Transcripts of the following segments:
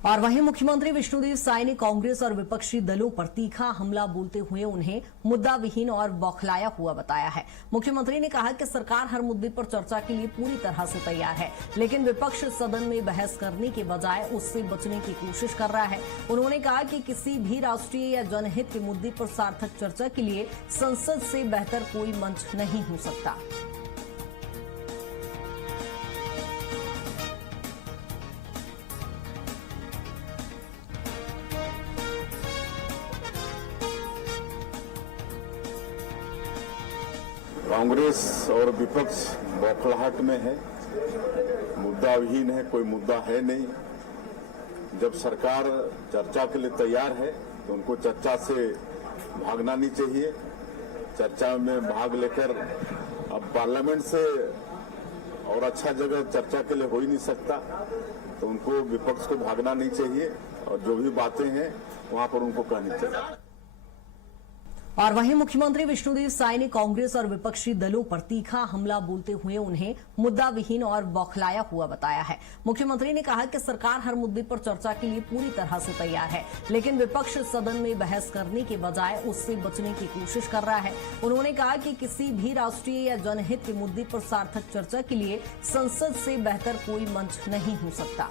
और वहीं मुख्यमंत्री विष्णुदेव साय ने कांग्रेस और विपक्षी दलों पर तीखा हमला बोलते हुए उन्हें मुद्दा विहीन और बौखलाया हुआ बताया है। मुख्यमंत्री ने कहा कि सरकार हर मुद्दे पर चर्चा के लिए पूरी तरह से तैयार है, लेकिन विपक्ष सदन में बहस करने के बजाय उससे बचने की कोशिश कर रहा है। उन्होंने कहा कि किसी भी राष्ट्रीय या जनहित के मुद्दे पर सार्थक चर्चा के लिए संसद से बेहतर कोई मंच नहीं हो सकता। कांग्रेस और विपक्ष बौखलाहट में है, मुद्दा विहीन है, कोई मुद्दा है नहीं। जब सरकार चर्चा के लिए तैयार है तो उनको चर्चा से भागना नहीं चाहिए। चर्चा में भाग लेकर अब पार्लियामेंट से और अच्छा जगह चर्चा के लिए हो ही नहीं सकता, तो उनको विपक्ष को भागना नहीं चाहिए और जो भी बातें हैं वहां पर उनको कहनी चाहिए। और वहीं मुख्यमंत्री विष्णुदेव साय ने कांग्रेस और विपक्षी दलों पर तीखा हमला बोलते हुए उन्हें मुद्दा विहीन और बौखलाया हुआ बताया है। मुख्यमंत्री ने कहा कि सरकार हर मुद्दे पर चर्चा के लिए पूरी तरह से तैयार है, लेकिन विपक्ष सदन में बहस करने के बजाय उससे बचने की कोशिश कर रहा है। उन्होंने कहा कि किसी भी राष्ट्रीय या जनहित के मुद्दे पर सार्थक चर्चा के लिए संसद से बेहतर कोई मंच नहीं हो सकता।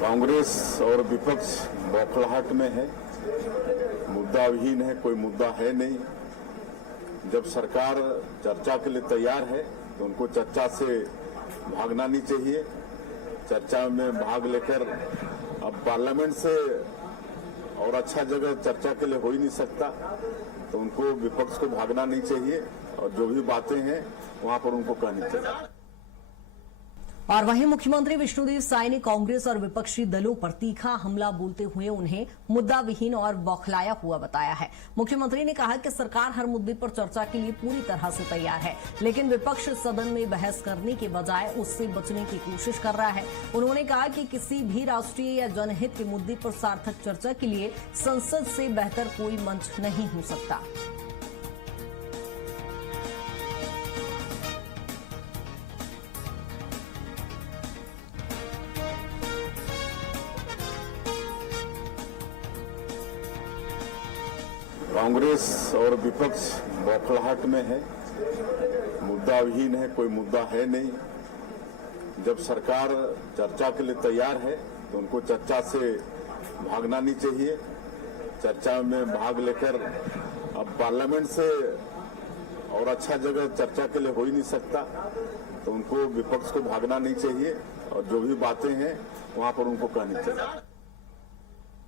कांग्रेस और विपक्ष बौखलाहट में है, मुद्दा विहीन है, कोई मुद्दा है नहीं। जब सरकार चर्चा के लिए तैयार है तो उनको चर्चा से भागना नहीं चाहिए। चर्चा में भाग लेकर अब पार्लियामेंट से और अच्छा जगह चर्चा के लिए हो ही नहीं सकता, तो उनको विपक्ष को भागना नहीं चाहिए और जो भी बातें हैं वहां पर उनको कहनी चाहिए। और वहीं मुख्यमंत्री विष्णुदेव साय ने कांग्रेस और विपक्षी दलों पर तीखा हमला बोलते हुए उन्हें मुद्दा विहीन और बौखलाया हुआ बताया है। मुख्यमंत्री ने कहा कि सरकार हर मुद्दे पर चर्चा के लिए पूरी तरह से तैयार है, लेकिन विपक्ष सदन में बहस करने के बजाय उससे बचने की कोशिश कर रहा है। उन्होंने कहा कि किसी भी राष्ट्रीय या जनहित के मुद्दे पर सार्थक चर्चा के लिए संसद से बेहतर कोई मंच नहीं हो सकता। कांग्रेस और विपक्ष बौखलाहट में है, मुद्दा विहीन है, कोई मुद्दा है नहीं। जब सरकार चर्चा के लिए तैयार है तो उनको चर्चा से भागना नहीं चाहिए। चर्चा में भाग लेकर अब पार्लियामेंट से और अच्छा जगह चर्चा के लिए हो ही नहीं सकता, तो उनको विपक्ष को भागना नहीं चाहिए और जो भी बातें हैं वहां पर उनको कहनी चाहिए।